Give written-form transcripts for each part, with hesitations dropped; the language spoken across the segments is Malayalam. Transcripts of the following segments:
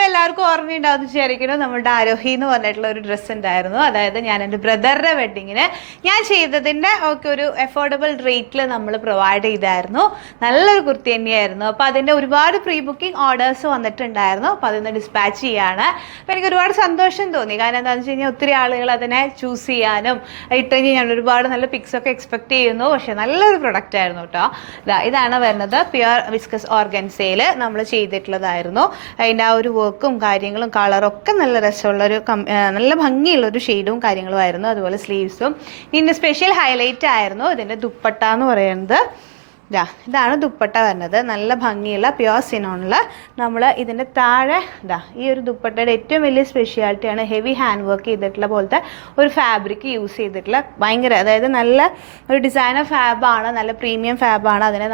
അപ്പോൾ എല്ലാവർക്കും ഓർമ്മയുണ്ടാവുമെന്ന് വിചാരിക്കുന്നു, നമ്മുടെ ആരോഹി എന്ന് പറഞ്ഞിട്ടുള്ള ഒരു ഡ്രസ്സ് ഉണ്ടായിരുന്നു. അതായത് ഞാൻ എൻ്റെ ബ്രദറിൻ്റെ വെഡ്ഡിങ്ങിന് ഞാൻ ചെയ്തതിൻ്റെ ഒക്കെ ഒരു എഫോർഡബിൾ റേറ്റിൽ നമ്മൾ പ്രൊവൈഡ് ചെയ്തായിരുന്നു. നല്ലൊരു കുർത്തി തന്നെയായിരുന്നു. അപ്പോൾ അതിൻ്റെ ഒരുപാട് പ്രീ ബുക്കിംഗ് ഓർഡേഴ്സ് വന്നിട്ടുണ്ടായിരുന്നു. അപ്പോൾ അതിന്ന് ഡിസ്പാച്ച് ചെയ്യാണ്. അപ്പോൾ എനിക്ക് ഒരുപാട് സന്തോഷം തോന്നി. കാരണം എന്താണെന്ന് വെച്ച് കഴിഞ്ഞാൽ ഒത്തിരി ആളുകൾ അതിനെ ചൂസ് ചെയ്യാനും ഇട്ട് കഴിഞ്ഞാൽ ഞാൻ ഒരുപാട് നല്ല പിക്സൊക്കെ എക്സ്പെക്ട് ചെയ്യുന്നു. പക്ഷേ നല്ലൊരു പ്രൊഡക്റ്റ് ആയിരുന്നു കേട്ടോ. ഇതാണ് വരുന്നത്. പ്യുവർ വിസ്കസ് ഓർഗൻസയിൽ നമ്മൾ ചെയ്തിട്ടുള്ളതായിരുന്നു. അതിൻ്റെ ആ ഒരു വർക്കും കാര്യങ്ങളും കളറൊക്കെ നല്ല രസമുള്ളൊരു നല്ല ഭംഗിയുള്ളൊരു ഷെയ്ഡും കാര്യങ്ങളുമായിരുന്നു. അതുപോലെ സ്ലീവ്സും. ഇതിൻ്റെ സ്പെഷ്യൽ ഹൈലൈറ്റ് ആയിരുന്നു ഇതിൻ്റെ ദുപ്പട്ട എന്ന് പറയുന്നത്. ഇതാണ് ദുപ്പട്ട വരുന്നത്. നല്ല ഭംഗിയുള്ള പ്യുവർ സിനോണിൽ നമ്മൾ ഇതിൻ്റെ താഴെ ഈ ഒരു ദുപ്പട്ടയുടെ ഏറ്റവും വലിയ സ്പെഷ്യാലിറ്റിയാണ് ഹെവി ഹാൻഡ് വർക്ക് ചെയ്തിട്ടുള്ള പോലത്തെ ഒരു ഫാബ്രിക് യൂസ് ചെയ്തിട്ടുള്ള ഭയങ്കര, അതായത് നല്ല ഒരു ഡിസൈനർ ഫാബാണ്, നല്ല പ്രീമിയം ഫാബാണ്. അതിനെ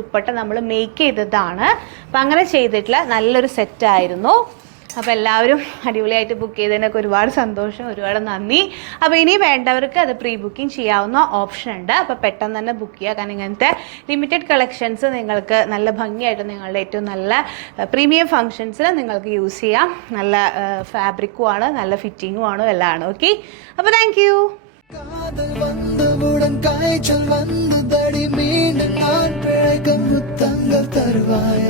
ദുപ്പട്ട നമ്മൾ മേക്ക് ചെയ്തതാണ്. അപ്പം അങ്ങനെ ചെയ്തിട്ടുള്ള നല്ലൊരു സെറ്റായിരുന്നു. അപ്പോൾ എല്ലാവരും അടിപൊളിയായിട്ട് ബുക്ക് ചെയ്തതിനൊക്കെ ഒരുപാട് സന്തോഷം, ഒരുപാട് നന്ദി. അപ്പോൾ ഇനി വേണ്ടവർക്ക് അത് പ്രീ ബുക്കിംഗ് ചെയ്യാവുന്ന ഓപ്ഷൻ ഉണ്ട്. അപ്പോൾ പെട്ടെന്ന് തന്നെ ബുക്ക് ചെയ്യുക. കാരണം ഇങ്ങനത്തെ ലിമിറ്റഡ് കളക്ഷൻസ് നിങ്ങൾക്ക് നല്ല ഭംഗിയായിട്ട് നിങ്ങളുടെ ഏറ്റവും നല്ല പ്രീമിയം ഫങ്ഷൻസിൽ നിങ്ങൾക്ക് യൂസ് ചെയ്യാം. നല്ല ഫാബ്രിക്കും ആണ്, നല്ല ഫിറ്റിങ്ങും ആണ്, എല്ലാം ആണ്. ഓക്കെ, അപ്പോൾ താങ്ക് യു. காய்ச்சல் வந்து தடி மீண்டும் நான் பிழைக்க முத்தங்கள் தருவாய